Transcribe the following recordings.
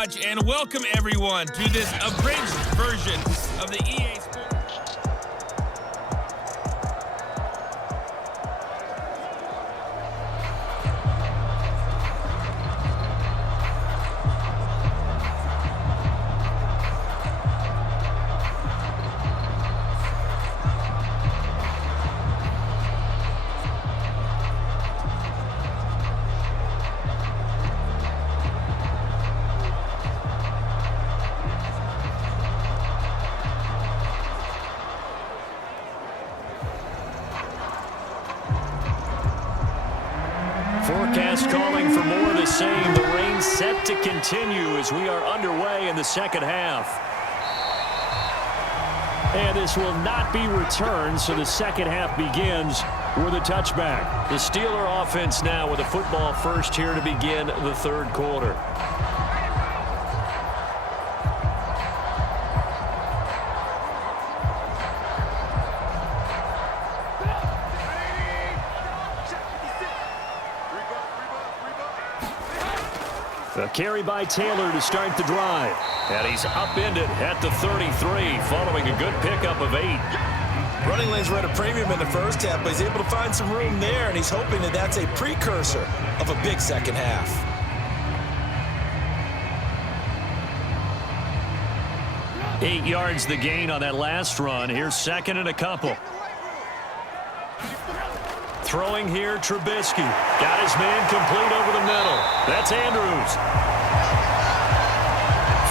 And welcome everyone to this abridged version of the EA Sports. Forecast calling for more of the same. The rain set to continue as we are underway in the second half. And this will not be returned, so the second half begins with a touchback. The Steeler offense now with a football first here to begin the third quarter. A carry by Taylor to start the drive. And he's upended at the 33 following a good pickup of 8. Running lanes were at a premium in the first half, but he's able to find some room there, and he's hoping that that's a precursor of a big second half. Eight yards the gain on that last run. Here's second and a couple. Throwing here, Trubisky. Got his man complete over the middle. That's Andrews.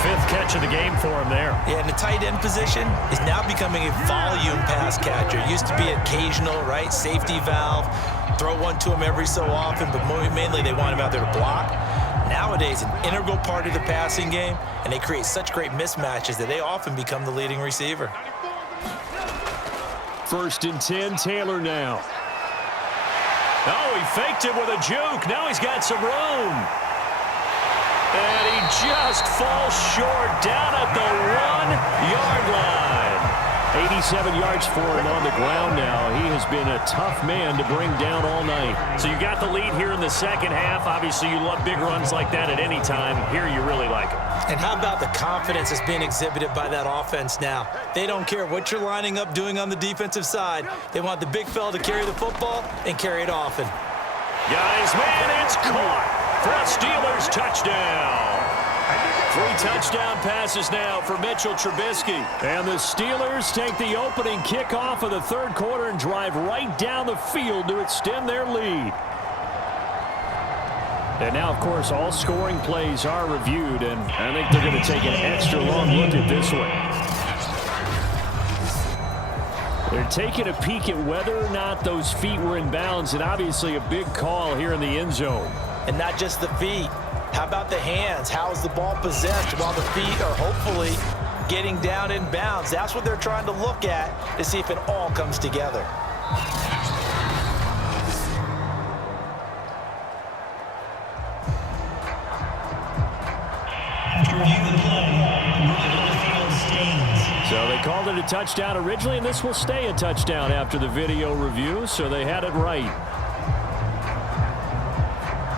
Fifth catch of the game for him there. Yeah, and the tight end position is now becoming a volume pass catcher. It used to be occasional, right? Safety valve. Throw one to him every so often, but mainly they want him out there to block. Nowadays, an integral part of the passing game, and they create such great mismatches that they often become the leading receiver. First and 10, Taylor now. Oh, he faked it with a juke. Now he's got some room. And he just falls short down at the 1-yard line. 87 yards for him on the ground now. He has been a tough man to bring down all night. So you got the lead here in the second half. Obviously, you love big runs like that at any time. Here you really like them. And how about the confidence that's being exhibited by that offense now? They don't care what you're lining up doing on the defensive side. They want the big fella to carry the football and carry it often. Guys, man, it's caught for a Steelers touchdown. 3 touchdown passes now for Mitchell Trubisky. And the Steelers take the opening kickoff of the third quarter and drive right down the field to extend their lead. And now, of course, all scoring plays are reviewed, and I think they're going to take an extra long look at this one. They're taking a peek at whether or not those feet were in bounds, and obviously a big call here in the end zone. And not just the feet. How about the hands? How is the ball possessed while the feet are hopefully getting down in bounds? That's what they're trying to look at to see if it all comes together. So they called it a touchdown originally, and this will stay a touchdown after the video review, so they had it right.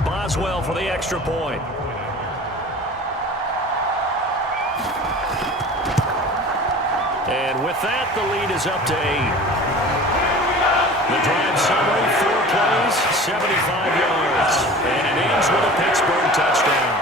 Boswell for the extra point. And with that, the lead is up to 8. The drive summary, 4 plays, 75 yards. And it ends with a Pittsburgh touchdown.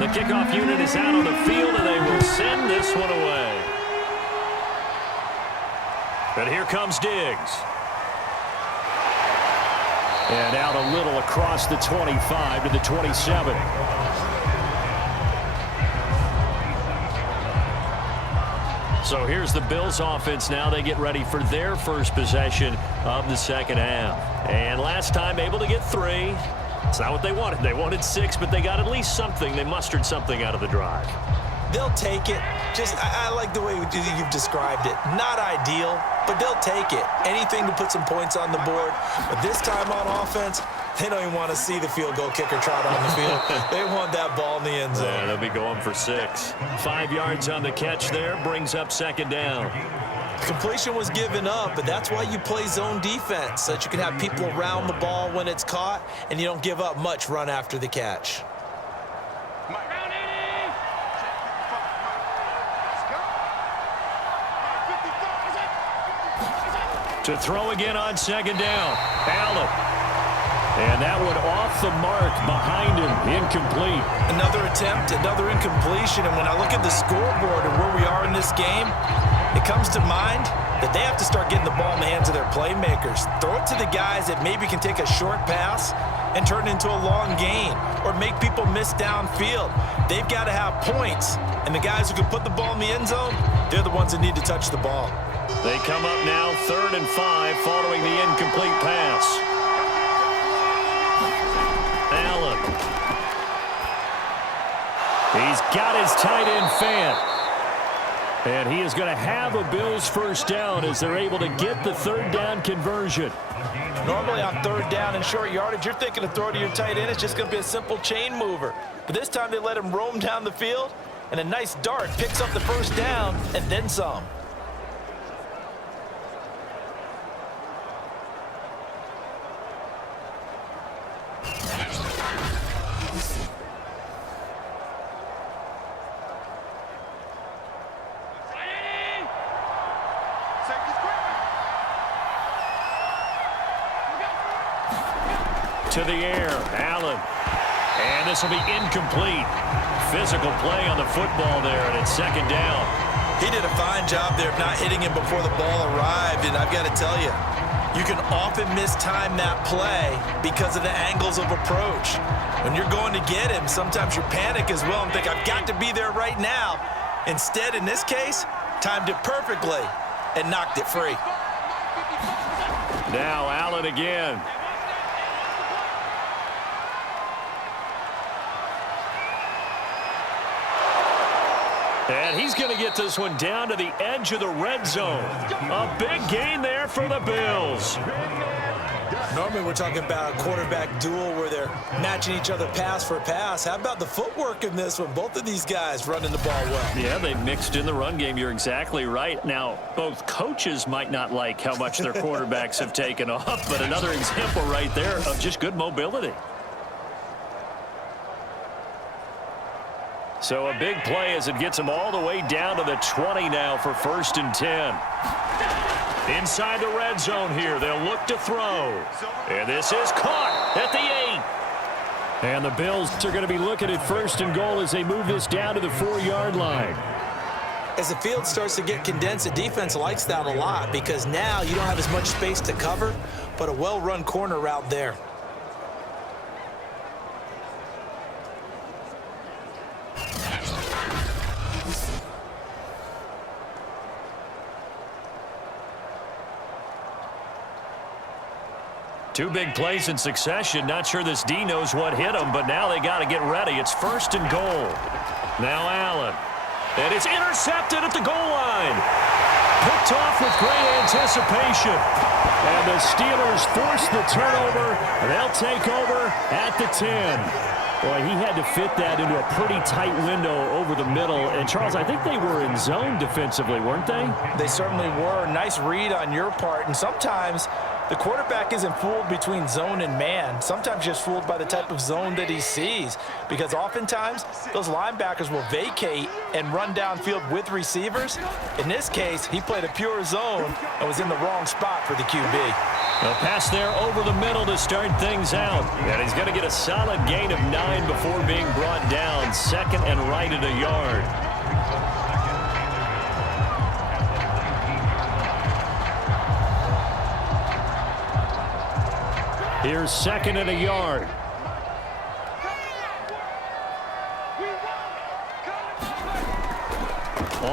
The kickoff unit is out on the field, and they will send this one away. But here comes Diggs. And out a little across the 25 to the 27. So here's the Bills offense now. They get ready for their first possession of the second half. And last time able to get 3. It's not what they wanted. They wanted 6, but they got at least something. They mustered something out of the drive. They'll take it. I like the way you've described it. Not ideal, but they'll take it. Anything to put some points on the board. But this time on offense, they don't even want to see the field goal kicker trot on the field. They want that ball in the end zone. Yeah, they'll be going for 6. 5 yards on the catch there, brings up 2nd down. Completion was given up, but that's why you play zone defense, so that you can have people around the ball when it's caught, and you don't give up much run after the catch. To throw again on 2nd down, Allen. And that one off the mark behind him, incomplete. Another attempt, another incompletion, and when I look at the scoreboard and where we are in this game, it comes to mind that they have to start getting the ball in the hands of their playmakers. Throw it to the guys that maybe can take a short pass and turn it into a long gain or make people miss downfield. They've got to have points, and the guys who can put the ball in the end zone, they're the ones that need to touch the ball. They come up now 3rd and 5 following the incomplete pass. Allen. He's got his tight end fan. And he is going to have a Bills 1st down as they're able to get the 3rd down conversion. Normally on 3rd down and short yardage, you're thinking to throw to your tight end. It's just going to be a simple chain mover. But this time they let him roam down the field, and a nice dart picks up the 1st down and then some. To the air, Allen. And this will be incomplete. Physical play on the football there, and it's 2nd down. He did a fine job there of not hitting him before the ball arrived, and I've got to tell you, you can often mistime that play because of the angles of approach. When you're going to get him, sometimes you panic as well and think, I've got to be there right now. Instead, in this case, timed it perfectly and knocked it free. Now Allen again. And he's going to get this one down to the edge of the red zone. A big gain there for the Bills. Normally we're talking about a quarterback duel where they're matching each other pass for pass. How about the footwork in this one? Both of these guys running the ball well. Yeah, they mixed in the run game. You're exactly right. Now, both coaches might not like how much their quarterbacks have taken off, but another example right there of just good mobility. So a big play as it gets them all the way down to the 20 now for 1st and 10. Inside the red zone here, they'll look to throw. And this is caught at the 8. And the Bills are going to be looking at 1st and goal as they move this down to the 4-yard line. As the field starts to get condensed, the defense likes that a lot because now you don't have as much space to cover, but a well-run corner route there. Two big plays in succession. Not sure this D knows what hit him, but now they got to get ready. It's 1st and goal. Now Allen. And it's intercepted at the goal line. Picked off with great anticipation. And the Steelers force the turnover. They'll take over at the 10. Boy, he had to fit that into a pretty tight window over the middle. And, Charles, I think they were in zone defensively, weren't they? They certainly were. Nice read on your part. And sometimes the quarterback isn't fooled between zone and man. Sometimes just fooled by the type of zone that he sees. Because oftentimes, those linebackers will vacate and run downfield with receivers. In this case, he played a pure zone and was in the wrong spot for the QB. A pass there over the middle to start things out. And he's going to get a solid gain of 9 before being brought down. 2nd and right at a yard. Here's 2nd and a yard.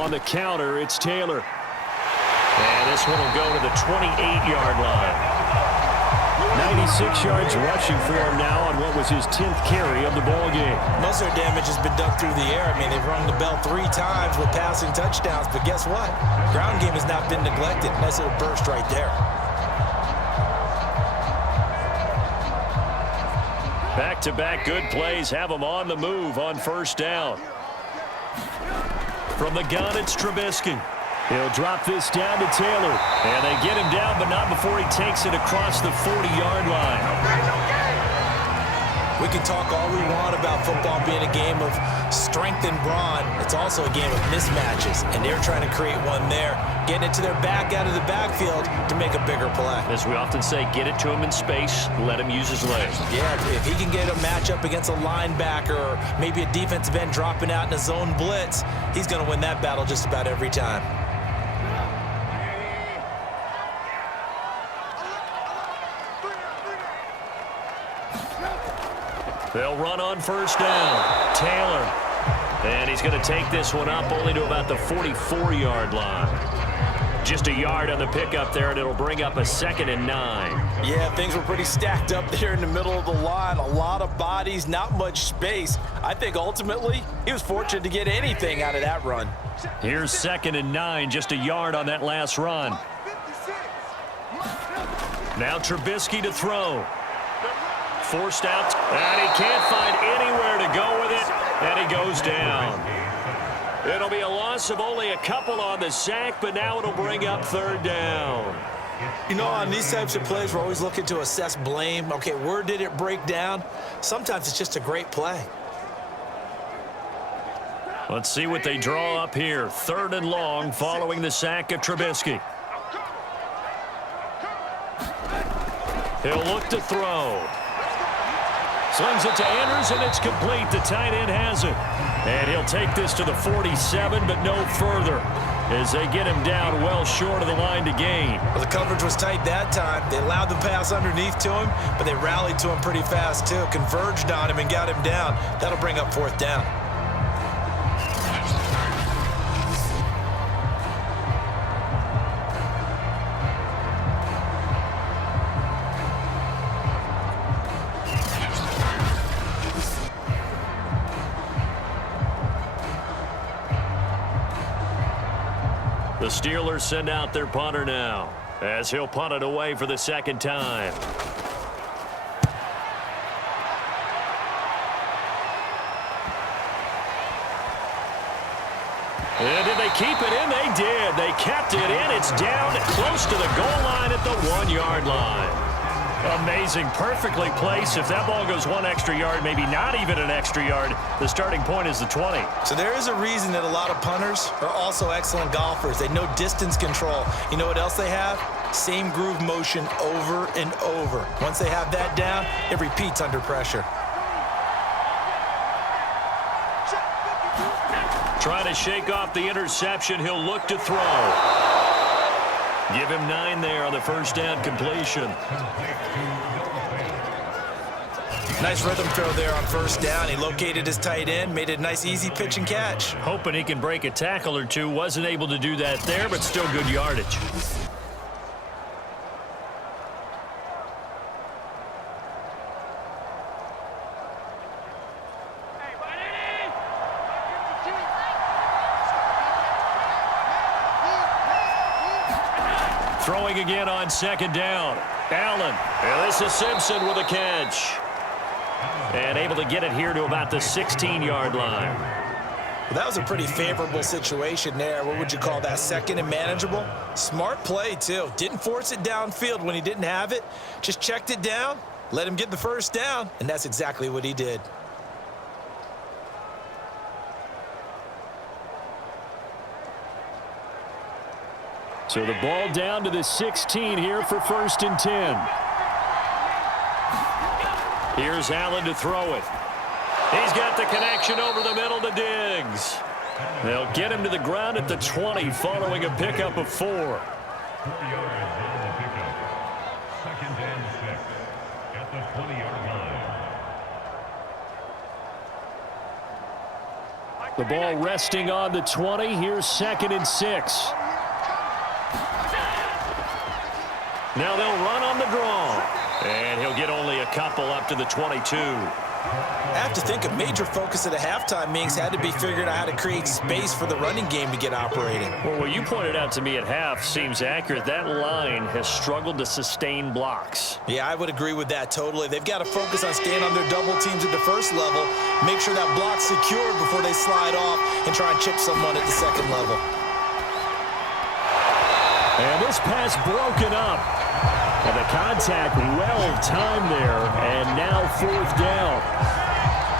On the counter, it's Taylor. And this one will go to the 28-yard line. 96 yards rushing for him now on what was his 10th carry of the ball game. Most of their damage has been done through the air. I mean, they've rung the bell 3 times with passing touchdowns, but guess what? Ground game has not been neglected. Nice little burst right there. Back-to-back good plays have him on the move on first down. From the gun, it's Trubisky. He'll drop this down to Taylor. And they get him down, but not before he takes it across the 40-yard line. We can talk all we want about football being a game of strength and brawn. It's also a game of mismatches, and they're trying to create one there, getting it to their back out of the backfield to make a bigger play. As we often say, get it to him in space, let him use his legs. Yeah, if he can get a matchup against a linebacker or maybe a defensive end dropping out in a zone blitz, he's going to win that battle just about every time. They'll run on first down. Taylor. And he's going to take this one up only to about the 44-yard line. Just a yard on the pickup there, and it'll bring up a 2nd and 9. Yeah, things were pretty stacked up there in the middle of the line. A lot of bodies, not much space. I think ultimately he was fortunate to get anything out of that run. Here's 2nd and 9, just a yard on that last run. Now Trubisky to throw. Forced out, and he can't find anywhere to go with it, and he goes down. It'll be a loss of only a couple on the sack, but now it'll bring up 3rd down. You know, on these types of plays, we're always looking to assess blame. Okay, where did it break down? Sometimes it's just a great play. Let's see what they draw up here. 3rd and long following the sack of Trubisky. He'll look to throw. Slings it to Andrews, and it's complete. The tight end has it. And he'll take this to the 47, but no further, as they get him down well short of the line to gain. Well, the coverage was tight that time. They allowed the pass underneath to him, but they rallied to him pretty fast, too. Converged on him and got him down. That'll bring up 4th down. The Steelers send out their punter now, as he'll punt it away for the 2nd time. And did they keep it in? They did. They kept it in. It's down close to the goal line at the 1-yard line. Amazing. Perfectly placed. If that ball goes 1 extra yard, maybe not even an extra yard, the starting point is the 20. So there is a reason that a lot of punters are also excellent golfers. They know distance control. You know what else they have? Same groove motion over and over. Once they have that down, it repeats under pressure. Trying to shake off the interception. He'll look to throw. Give him 9 there on the first down completion. Nice rhythm throw there on first down. He located his tight end, made it a nice easy pitch and catch. Hoping he can break a tackle or two. Wasn't able to do that there, but still good yardage. Throwing again on 2nd down. Allen. And this is Simpson with a catch. And able to get it here to about the 16-yard line. Well, that was a pretty favorable situation there. What would you call that? 2nd and manageable? Smart play, too. Didn't force it downfield when he didn't have it. Just checked it down, let him get the first down, and that's exactly what he did. So the ball down to the 16 here for 1st and 10. Here's Allen to throw it. He's got the connection over the middle to Diggs. They'll get him to the ground at the 20 following a pickup of 4. 4 yards on the pickup. 2nd and 6 at the 20-yard line. The ball resting on the 20. Here's 2nd and 6. Now they'll run on the draw. And he'll get only a couple up to the 22. I have to think a major focus at the halftime meetings had to be figuring out how to create space for the running game to get operating. Well, what you pointed out to me at half seems accurate. That line has struggled to sustain blocks. Yeah, I would agree with that totally. They've got to focus on staying on their double teams at the first level, make sure that block's secured before they slide off and try and chip someone at the second level. And this pass broken up. And the contact well-timed there, and now fourth down.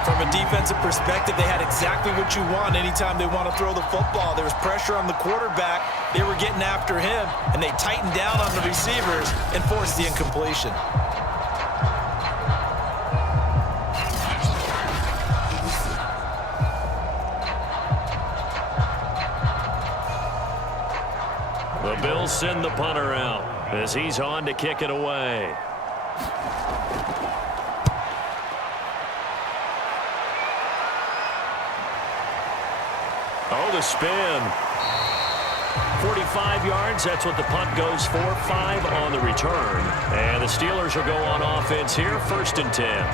From a defensive perspective, they had exactly what you want anytime they want to throw the football. There was pressure on the quarterback. They were getting after him, and they tightened down on the receivers and forced the incompletion. The Bills send the punter out as he's on to kick it away. Oh, the spin. 45 yards, that's what the punt goes for. 5 on the return. And the Steelers will go on offense here, 1st and 10.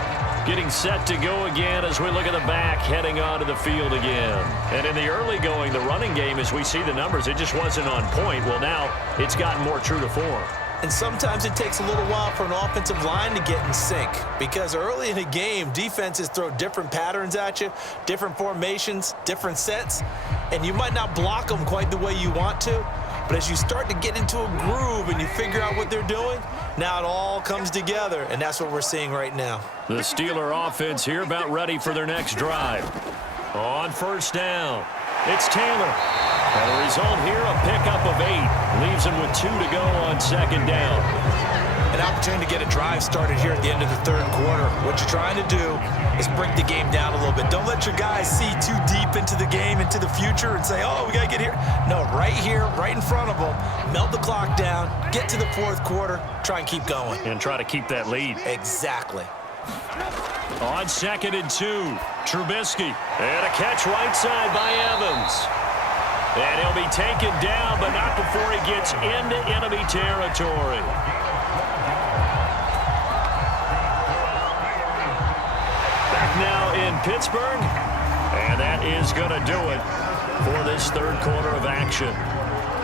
Getting set to go again as we look at the back, heading onto the field again. And in the early going, the running game, as we see the numbers, it just wasn't on point. Well, now it's gotten more true to form. And sometimes it takes a little while for an offensive line to get in sync, because early in the game, defenses throw different patterns at you, different formations, different sets, and you might not block them quite the way you want to. But as you start to get into a groove and you figure out what they're doing, now it all comes together, and that's what we're seeing right now. The Steeler offense here about ready for their next drive. On 1st down, it's Taylor. And the result here, a pickup of 8. Leaves him with 2 to go on 2nd down. An opportunity to get a drive started here at the end of the 3rd quarter. What you're trying to do is break the game down a little bit. Don't let your guys see too deep into the game, into the future, and say, oh, we got to get here. No, right here, right in front of them, melt the clock down, get to the 4th quarter, try and keep going. And try to keep that lead. Exactly. On 2nd and 2, Trubisky. And a catch right side by Evans. And he'll be taken down, but not before he gets into enemy territory. Back now in Pittsburgh, and that is going to do it for this 3rd quarter of action.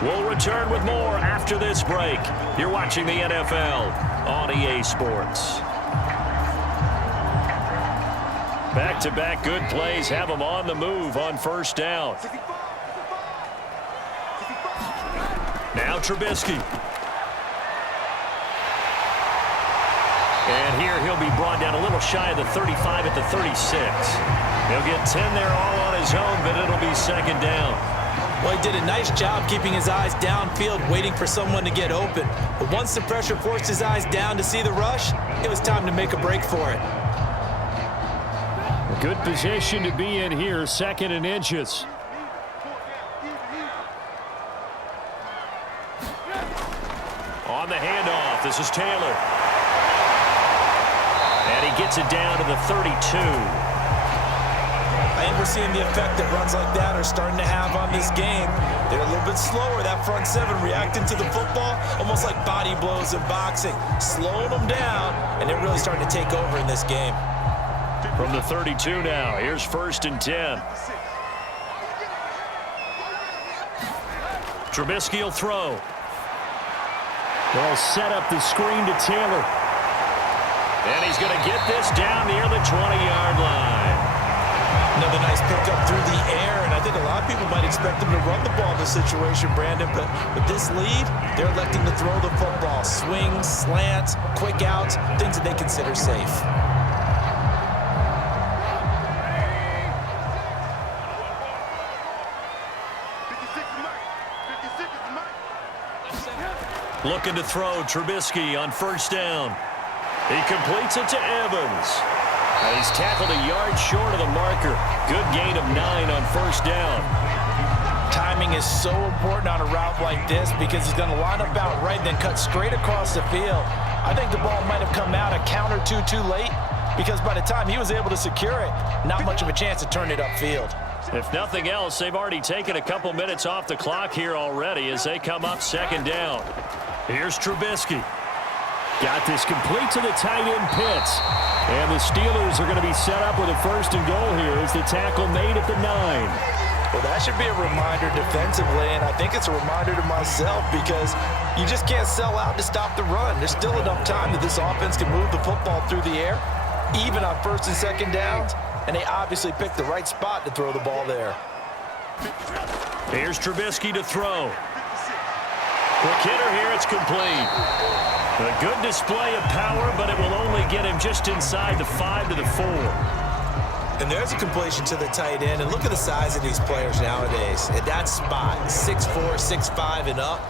We'll return with more after this break. You're watching the NFL on EA Sports. Back-to-back good plays have them on the move on 1st down. Now Trubisky. And here he'll be brought down a little shy of the 35 at the 36. He'll get 10 there all on his own, but it'll be 2nd down. Well, he did a nice job keeping his eyes downfield, waiting for someone to get open. But once the pressure forced his eyes down to see the rush, it was time to make a break for it. A good position to be in here, 2nd and inches. On the handoff, this is Taylor. And he gets it down to the 32. I think we're seeing the effect that runs like that are starting to have on this game. They're a little bit slower, that front 7 reacting to the football, almost like body blows in boxing, slowing them down, and they're really starting to take over in this game. From the 32 now, here's 1st and 10. Trubisky will throw. They'll set up the screen to Taylor. And he's going to get this down near the 20-yard line. Another nice pickup through the air, and I think a lot of people might expect them to run the ball in this situation, Brandon, but with this lead, they're electing to throw the football. Swings, slants, quick outs, things that they consider safe. Looking to throw Trubisky on 1st down. He completes it to Evans. And he's tackled a yard short of the marker. Good gain of 9 on 1st down. Timing is so important on a route like this because he's going to line up out right, then cut straight across the field. I think the ball might have come out a count or two too late because by the time he was able to secure it, not much of a chance to turn it upfield. If nothing else, they've already taken a couple minutes off the clock here already as they come up 2nd down. Here's Trubisky. Got this complete to the tight end Pitts. And the Steelers are going to be set up with a 1st and goal here as the tackle made at the 9. Well, that should be a reminder defensively, and I think it's a reminder to myself because you just can't sell out to stop the run. There's still enough time that this offense can move the football through the air, even on 1st and 2nd downs, and they obviously picked the right spot to throw the ball there. Here's Trubisky to throw. Quick hitter here, it's complete. A good display of power, but it will only get him just inside the 5 to the 4. And there's a completion to the tight end, and look at the size of these players nowadays. At that spot, 6'4", 6'5", and up.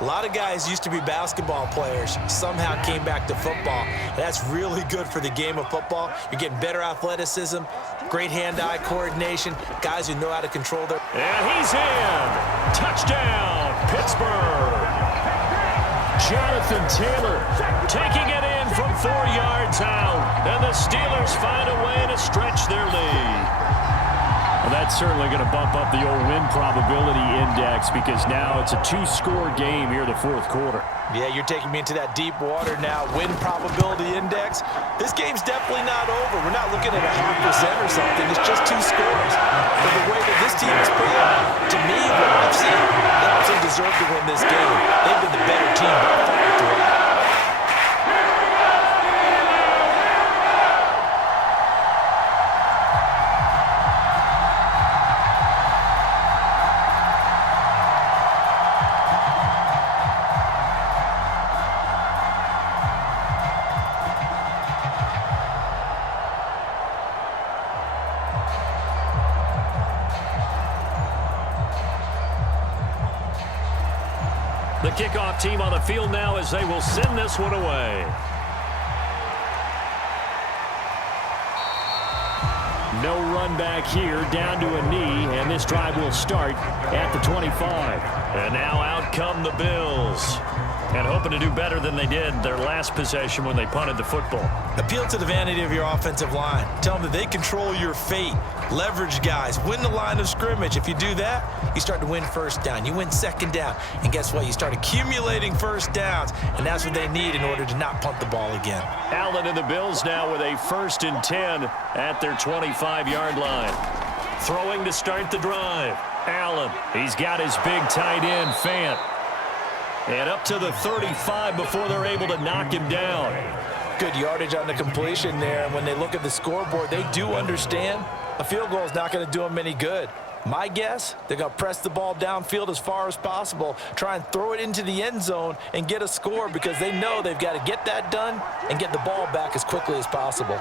A lot of guys used to be basketball players, somehow came back to football. And that's really good for the game of football. You're getting better athleticism, great hand-eye coordination, guys who know how to control their... And he's in! Touchdown, Pittsburgh! Jonathan Taylor taking it in from 4 yards out. And the Steelers find a way to stretch their lead. Well, that's certainly going to bump up the old win probability index because now it's a 2-score game here the 4th quarter. Yeah, you're taking me into that deep water now. Win probability index. This game's definitely not over. We're not looking at a 0.5% or something. It's just 2 scores. But the way that this team is playing, to me, what I've seen, they absolutely deserve to win this game. They've been the better team by far throughout. The kickoff team on the field now as they will send this one away. No run back here, down to a knee, and this drive will start at the 25. And now out come the Bills. And hoping to do better than they did their last possession when they punted the football. Appeal to the vanity of your offensive line. Tell them that they control your fate. Leverage guys. Win the line of scrimmage. If you do that, you start to win 1st down. You win 2nd down. And guess what? You start accumulating 1st downs. And that's what they need in order to not punt the ball again. Allen and the Bills now with a 1st and 10 at their 25-yard line. Throwing to start the drive. Allen. He's got his big tight end, Fant. And up to the 35 before they're able to knock him down. Good yardage on the completion there. And when they look at the scoreboard, they do understand a field goal is not going to do them any good. My guess, they're going to press the ball downfield as far as possible, try and throw it into the end zone and get a score because they know they've got to get that done and get the ball back as quickly as possible.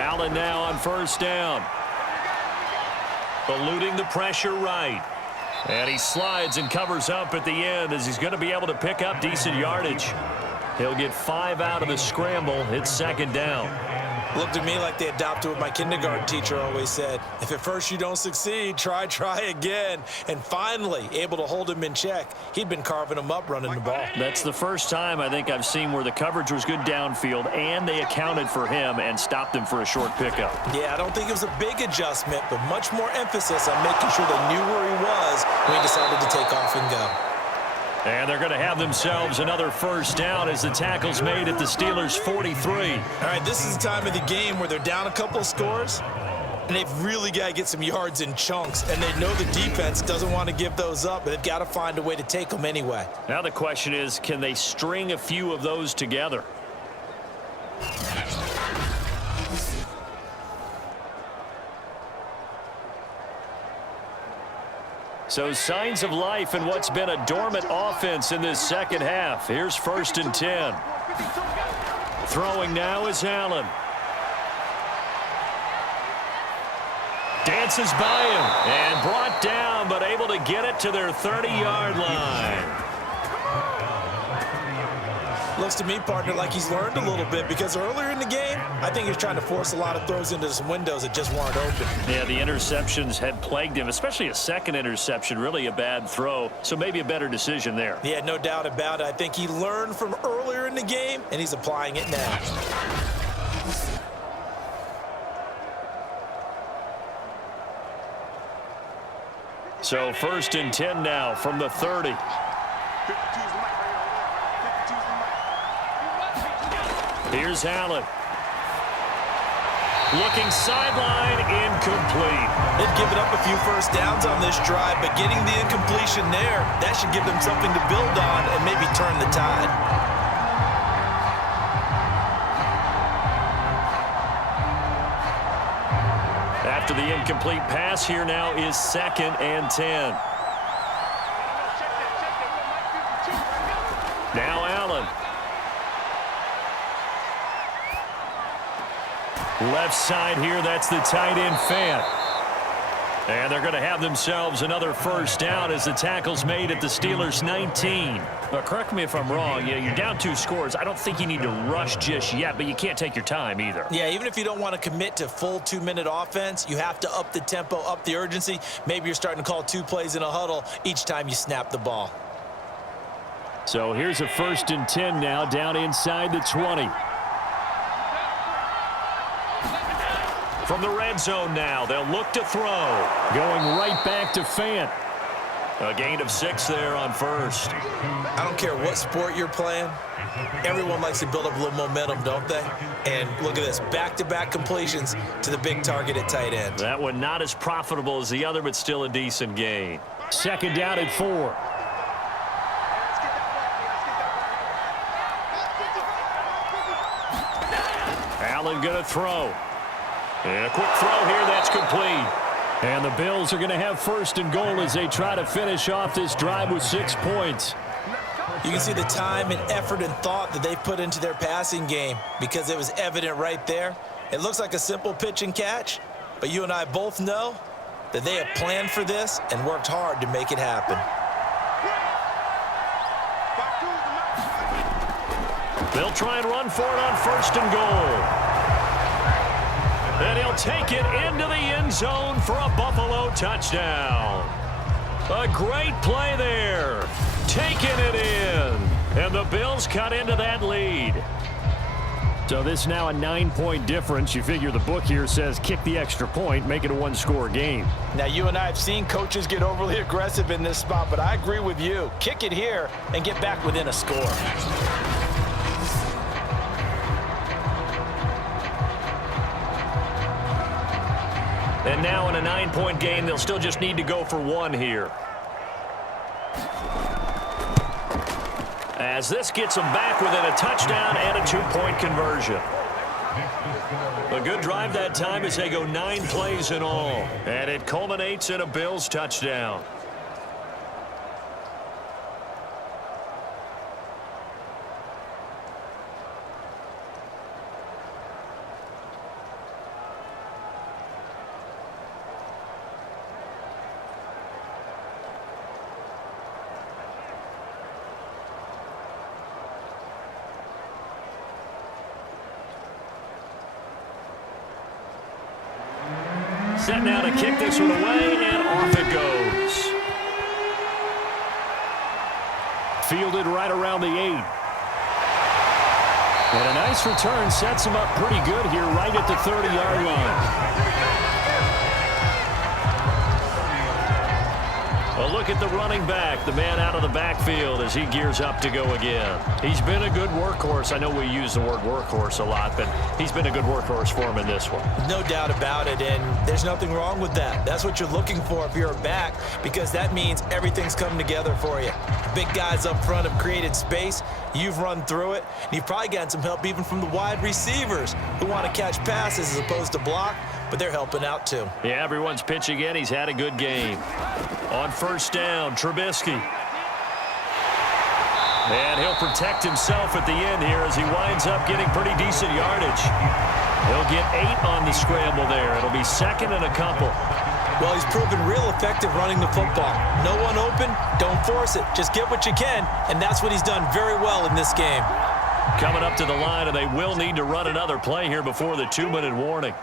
Allen now on 1st down. Eluding the pressure right. And he slides and covers up at the end as he's going to be able to pick up decent yardage. He'll get 5 out of the scramble. It's 2nd down. Looked to me like they adopted what my kindergarten teacher always said. If at first you don't succeed, try again. And finally, able to hold him in check. He'd been carving him up running the ball. That's the first time I think I've seen where the coverage was good downfield and they accounted for him and stopped him for a short pickup. Yeah, I don't think it was a big adjustment, but much more emphasis on making sure they knew where he was when he decided to take off and go. And they're going to have themselves another 1st down as the tackle's made at the Steelers' 43. All right, this is the time of the game where they're down a couple of scores, and they've really got to get some yards in chunks, and they know the defense doesn't want to give those up, but they've got to find a way to take them anyway. Now the question is, can they string a few of those together? So signs of life in what's been a dormant offense in this 2nd half. Here's 1st and 10. Throwing now is Allen. Dances by him and brought down, but able to get it to their 30-yard line. Looks to me, partner, like he's learned a little bit because earlier in the game, I think he was trying to force a lot of throws into some windows that just weren't open. Yeah, the interceptions had plagued him, especially a 2nd interception, really a bad throw, so maybe a better decision there. Yeah, no doubt about it. I think he learned from earlier in the game, and he's applying it now. So 1st and 10 now from the 30. Here's Allen. Looking sideline, incomplete. They've given up a few first downs on this drive, but getting the incompletion there, that should give them something to build on and maybe turn the tide. After the incomplete pass, here now is 2nd and 10. Now Allen. Left side here, that's the tight end Fant. And they're going to have themselves another first down as the tackle's made at the Steelers' 19. Correct me if I'm wrong. Yeah, you're down 2 scores. I don't think you need to rush just yet, but you can't take your time either. Yeah, even if you don't want to commit to full 2-minute offense, you have to up the tempo, up the urgency. Maybe you're starting to call 2 plays in a huddle each time you snap the ball. So here's a 1st and 10 now, down inside the 20. From the red zone now, they'll look to throw. Going right back to Fant. A gain of 6 there on 1st. I don't care what sport you're playing. Everyone likes to build up a little momentum, don't they? And look at this, back-to-back completions to the big target at tight end. That one not as profitable as the other, but still a decent gain. 2nd down at 4. Allen going to throw. And a quick throw here, that's complete. And the Bills are going to have 1st and goal as they try to finish off this drive with 6 points. You can see the time and effort and thought that they put into their passing game because it was evident right there. It looks like a simple pitch and catch, but you and I both know that they have planned for this and worked hard to make it happen. They'll try and run for it on 1st and goal. And he'll take it into the end zone for a Buffalo touchdown. A great play there. Taking it in. And the Bills cut into that lead. So this now a 9-point difference. You figure the book here says kick the extra point, make it a 1-score game. Now, you and I have seen coaches get overly aggressive in this spot, but I agree with you. Kick it here and get back within a score. And now in a 9-point game, they'll still just need to go for 1 here. As this gets them back within a touchdown and a 2-point conversion. A good drive that time as they go 9 plays in all. And it culminates in a Bills touchdown. Set now to kick this one away, and off it goes. Fielded right around the 8. And a nice return sets him up pretty good here right at the 30-yard line. A look at the running back, the man out of the backfield as he gears up to go again. He's been a good workhorse. I know we use the word workhorse a lot, but he's been a good workhorse for him in this one. No doubt about it, and there's nothing wrong with that. That's what you're looking for if you're a back, because that means everything's come together for you. Big guys up front have created space. You've run through it, and you've probably gotten some help even from the wide receivers who want to catch passes as opposed to block, but they're helping out too. Yeah, everyone's pitching in. He's had a good game. On 1st down, Trubisky. And he'll protect himself at the end here as he winds up getting pretty decent yardage. He'll get 8 on the scramble there. It'll be 2nd and a couple. Well, he's proven real effective running the football. No one open, don't force it. Just get what you can, and that's what he's done very well in this game. Coming up to the line, and they will need to run another play here before the 2-minute warning.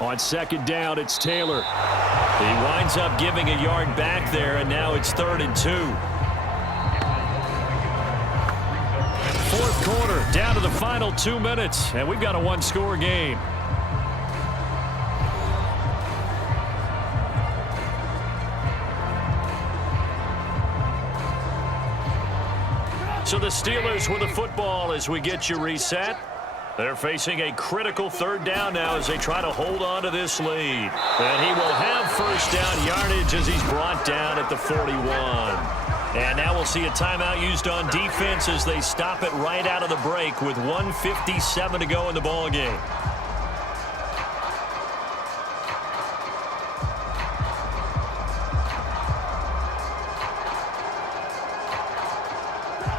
On 2nd down, it's Taylor. He winds up giving a yard back there, and now it's 3rd and 2. 4th quarter, down to the final 2 minutes, and we've got a 1-score game. So the Steelers with the football as we get you reset. They're facing a critical third down now as they try to hold on to this lead. And he will have first down yardage as he's brought down at the 41. And now we'll see a timeout used on defense as they stop it right out of the break with 1:57 to go in the ball game.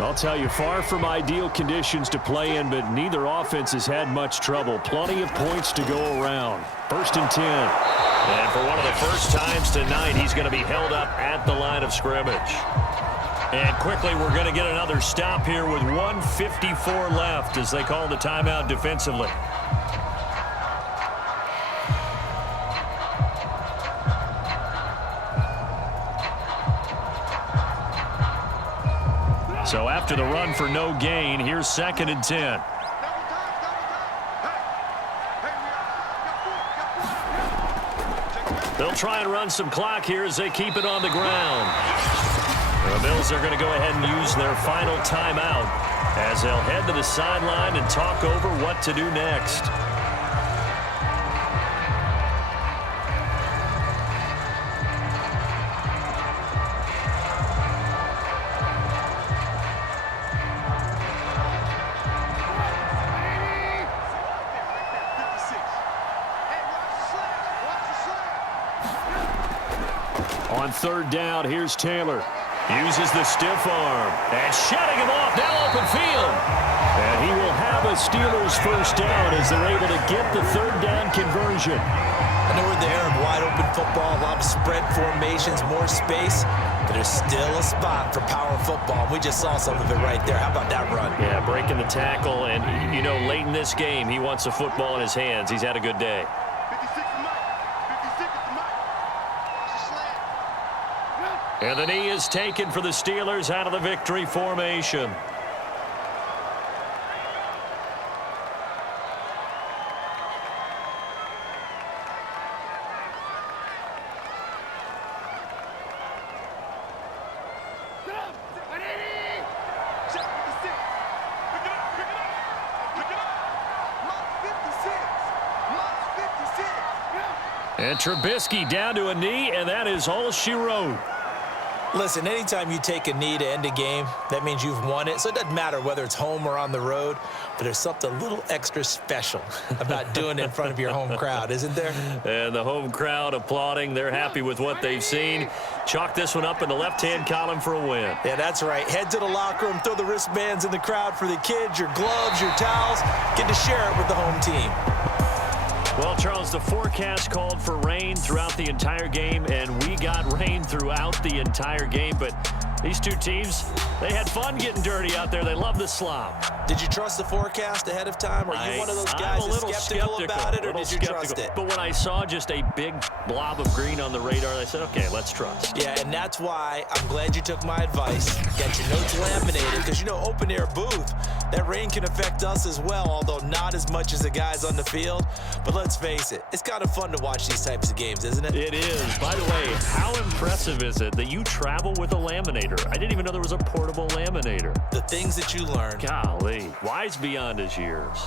I'll tell you, far from ideal conditions to play in, but neither offense has had much trouble. Plenty of points to go around. 1st and 10. And for one of the first times tonight, he's going to be held up at the line of scrimmage. And quickly, we're going to get another stop here with 1:54 left as they call the timeout defensively. So after the run for no gain, here's 2nd and 10. They'll try and run some clock here as they keep it on the ground. The Bills are going to go ahead and use their final timeout as they'll head to the sideline and talk over what to do next. On 3rd down, here's Taylor. Uses the stiff arm. And shutting him off, now open field. And he will have a Steelers first down as they're able to get the 3rd down conversion. I know we're in the era of wide-open football, a lot of spread formations, more space, but there's still a spot for power football. We just saw some of it right there. How about that run? Yeah, breaking the tackle, and, you know, late in this game, he wants the football in his hands. He's had a good day. And the knee is taken for the Steelers out of the victory formation. And Trubisky down to a knee, and that is all she wrote. Listen, anytime you take a knee to end a game, that means you've won it. So it doesn't matter whether it's home or on the road, but there's something a little extra special about doing it in front of your home crowd, isn't there? And the home crowd applauding. They're happy with what they've seen. Chalk this one up in the left-hand column for a win. Yeah, that's right. Head to the locker room, throw the wristbands in the crowd for the kids, your gloves, your towels. Get to share it with the home team. Well, Charles, the forecast called for rain throughout the entire game, and we got rain throughout the entire game. But these two teams, they had fun getting dirty out there. They love the slop. Did you trust the forecast ahead of time? Are you one of those guys that's skeptical about it, or did you trust it? But when I saw just a big blob of green on the radar, I said, okay, let's trust. Yeah, and that's why I'm glad you took my advice. Get your notes laminated, because, you know, open-air booth, that rain can affect us as well, although not as much as the guys on the field. But let's face it, it's kind of fun to watch these types of games, isn't it? It is. By the way, how impressive is it that you travel with a laminator? I didn't even know there was a portable laminator. The things that you learn. Golly, wise beyond his years.